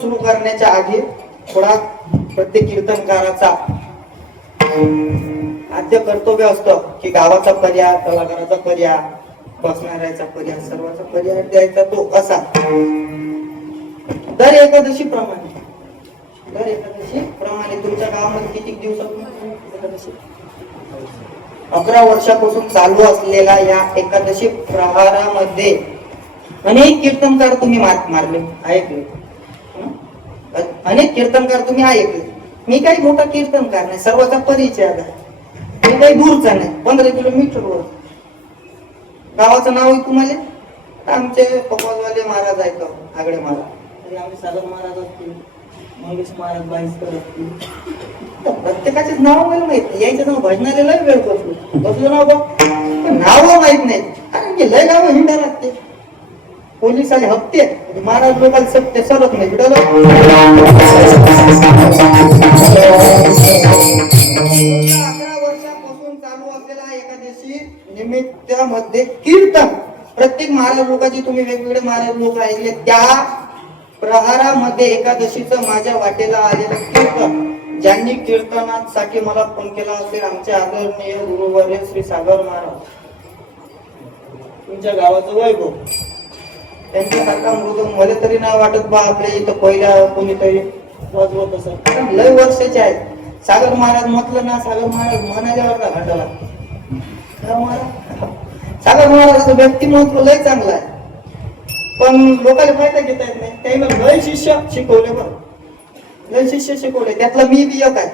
सुरू करण्याच्या आधी थोडा प्रत्येक कीर्तनकाराचा आद्य कर्तव्य असतं की गावाचा पर्याय, कलाकाराचा पर्याय, बसणाऱ्याचा पर्याय, सर्वांचा पर्याय द्यायचा तो असा. दर एकादशी प्रमाणे तुमच्या गावामध्ये किती दिवसातून एकादशी? 11 वर्षापासून चालू असलेल्या या एकादशी प्रहारामध्ये अनेक कीर्तनकार तुम्ही मारले, ऐकले. अनेक कीर्तनकार तुम्ही ऐकले. मी काही मोठा कीर्तनकार नाही, सर्वांचा परिचय आहे. मी काही दूरचा नाही, 15 किलोमीटरवर. गावाचं नाव आहे तुम्हाला? आमचे पप्पाजवाले महाराज आहेत, आगडे महाराज. आम्ही सागर महाराज असतील, मंगेश महाराज बाईसकर असतील. प्रत्येकाचे नाव मला माहित. यायचं नाव भजनाला लय वेळ बसलो नाव बघ, पण नाव माहित नाही. कारण की लय गाव हिंडा लागते. पोलीस आले हप्ते, महाराज लोकांना सत्य सरत नाही. 11 वर्षापासून चालू असलेला एकादशी निमित्तामध्ये कीर्तन, प्रत्येक महाराज लोकांची तुम्ही वेगवेगळे महाराज लोक ऐकले. त्या प्रहारामध्ये एकादशीचं माझ्या वाटेला आलेलं कीर्तन, ज्यांनी कीर्तनासाठी मला फोन केला असेल, आमचे आदरणीय गुरुवर्य श्री सागर महाराज. तुमच्या गावाचं वैभव, त्यांच्यासारखा मृदंग मला तरी नाही वाटत बा आपल्या इथं पहिल्या कोणीतरी वाजवत असं. लय वर्षाचे आहेत सागर महाराज. म्हटलं ना सागर महाराज म्हणाल्यावर का घाटाला. सागर महाराजाचं व्यक्तिमत्व लय चांगलं आहे, पण लोकांना फायदा घेता येत नाही. त्याला लय शिष्य शिकवले, बरं लय शिष्य शिकवले, त्यातला मी बी एक आहे.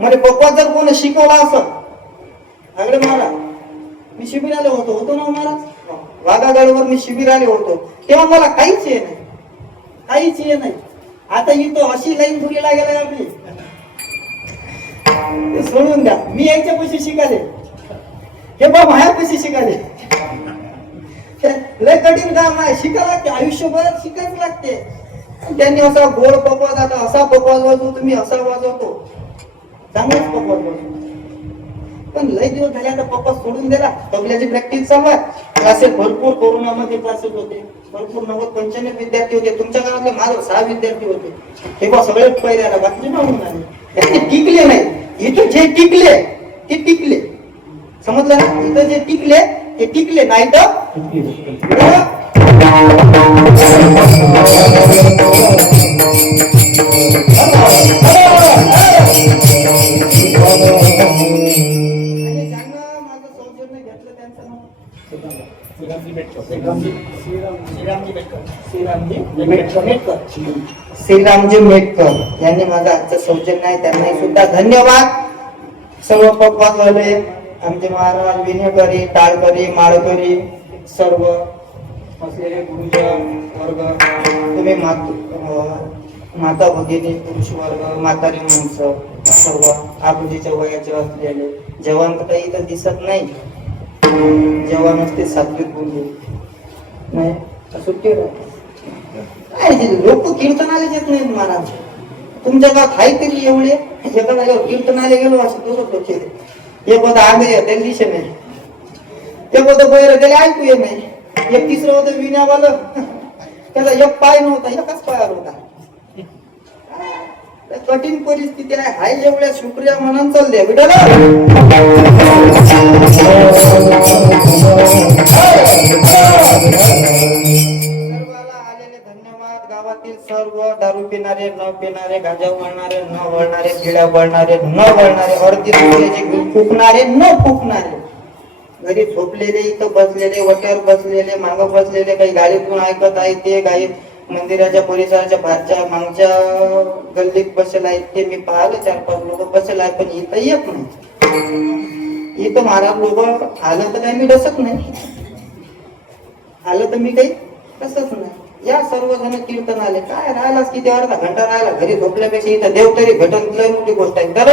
म्हणजे पप्पा जर कोणी शिकवला असं आगळे महाराज, मी शिबिराला होतो ना महाराज, वाघागडवर मी शिबिराले होतो, तेव्हा मला काहीच ये नाही. आता इथं अशी लाईन पुरी लागेल आपली, सोडून द्या. मी यायच्या पैसे शिकाले, हे बा माझ्या पैसे शिकाले. लय कठीण काम आहे, शिकायला लागते, आयुष्यभर शिकायच लागते. त्यांनी असा गोड पकवाज, आता असा पकवाज वाजवतो, तुम्ही असा वाजवतो, चांगलाच पकवाज वाजवतो. पण लय दिवस झाले आता पप्पा सोडून दिला. तबल्याची प्रॅक्टिस चालू आहे. क्लासेस भरपूर, कोरोनामध्ये क्लासेस होते, भरपूर 90-95 विद्यार्थी होते. तुमच्या गावातले माझं 6 विद्यार्थी होते. तेव्हा सगळे पहिल्याला बाकीचे मागून आले. ते टिकले नाही. इथं जे टिकले ते टिकले, समजलं ना? इथं जे टिकले ते टिकले, नाही तर श्रीरामजी मेटकर यांनी माझं आजचं सौजन्य आहे, त्यांना सुद्धा धन्यवाद. सर्व पप्पा झाले, आमचे महाराज विनेकरी, टाळकरी, माळकरी, सर्व असलेले गुरुजन वर्ग, तुम्ही माता भगिनी, पुरुष वर्ग, म्हातारी माणसं, सर्व आबुजीच्या वयाचे असलेले. जवान तर काही इथं दिसत नाही, जवान असते 7वीत बोलले नाही, सुट्टी लोक कीर्तनाला येत नाहीत महाराज. तुमच्या गावात आहे तरी एवढे, एखाद्या कीर्तनाला गेलो असं दोन लोक एक होतं आंधळे, त्याला दिशे नाही. एक होतं बैर, त्याला ऐकू येत नाही. एक तिसरं होतं विण्यावालं, त्याचा एक पाय नव्हता, एकाच पायावर होता. कठीण परिस्थिती आहे. हाय एवढ्या शुक्रिया म्हणून चालले विठाला. गावातील सर्व दारू पिणारे, न पिणारे, गांजा वळणारे, न वळणारे, गिळ्या वळणारे, न वळणारे, अर्धी फुकणारे, न फुकणारे, घरी झोपलेले, इथं बसलेले, वट्यावर बसलेले, मागं बसलेले, काही गाडीतून ऐकत आहे ते, काही मंदिराच्या परिसराच्या बाहेरच्या मागच्या गल्लीत बसेल आहेत ते मी पाहिलं. 4-5 लोक बसेल आहेत, पण इथं येत नाही. इथं महाराज लोक आलं तर काही मी डसत नाही, आलं तर मी काही डसत नाही. या सर्वजण कीर्तन आले, काय राहिलास किती अर्धा घंटा राहिला, घरी झोपल्यापेक्षा इथं देव तरी भेटत, लय मोठी गोष्ट आहे. तर